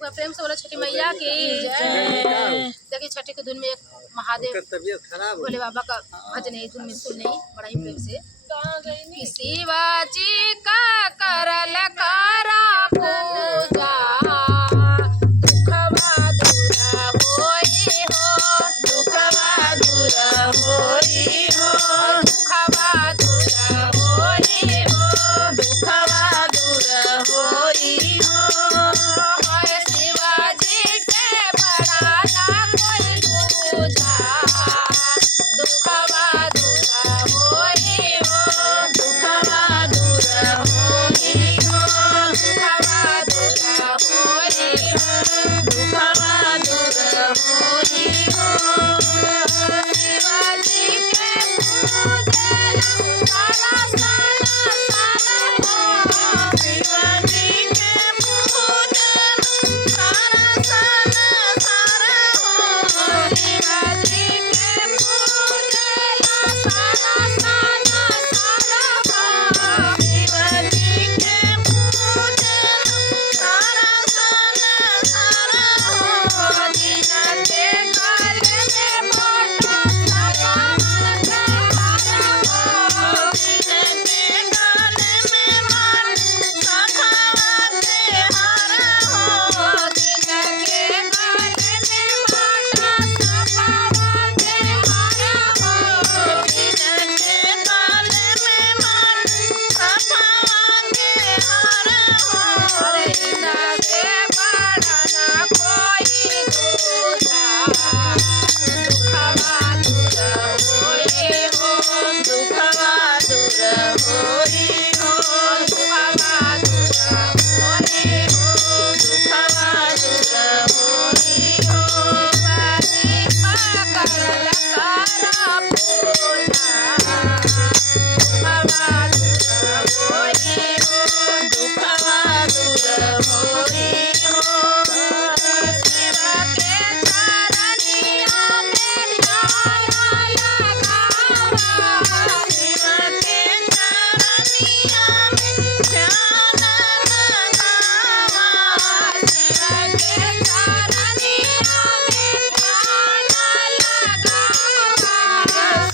प्रेम से बोला छठी मैया की जय। देखिए छठी की धुन में एक महादेव भोले बाबा का भजन है, धुन में सुन नहीं बड़ा ही प्रेम से। शिवाजी का करल कारा पूजा दुखवा दूर होई हो, दुखवा दूर होई हो, दुखवा दूर होई हो, दुखवा दूर होई हो। शिवाजी के बड़ा ना कोई दूजा दुखवा दूर होई हो, दुखवा दूर होई हो, दुखवा दूर होई हो, दुखवा दूर होई हो। शिवाजी के पूजन सारा सारा सारा हो, शिवाजी के पूजन सारा सारा सारा हो, शिवाजी के पूजन सारा सारा सारा हो, शिवाजी के पूजन सारा सारा सारा हो। दिन के काल में मोटा सपन के हार हो, दिन के काल में मन सखावा के हार हो, दिन के काल में मोटा सपन के हार हो, दिन के काल में मन सखावा के हार हो। इनके बड़ा ना कोई दूजा दुखवा दूर होई हो, दुखवा दूर होई हो, दुखवा दूर होई हो, दुखवा दूर होई हो। शिवाजी का करल कारा पूजा दुखवा दूर होई हो, दुखवा दूर होई हो। शिव के चरनिया में ध्यान लगावा, शिव के चरनिया में ध्यान लगावा, शिव के चरनिया में ध्यान लगावा,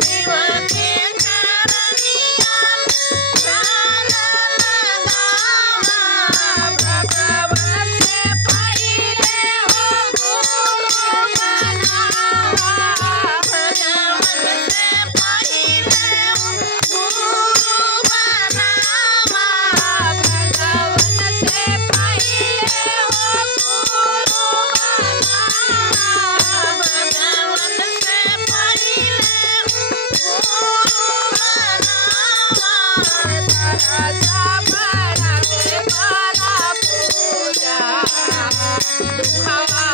शिव के चरनिया में ध्यान लगावा। भगवान से पहिले हो गुरु बनावा, भगवान से पहिले हो गुरु बनावा, भगवान से पहिले हो गुरु बनावा, भगवान से पहिले हो गुरु बनावा। तरसा बड़ा के बड़ा पूजा दुखवा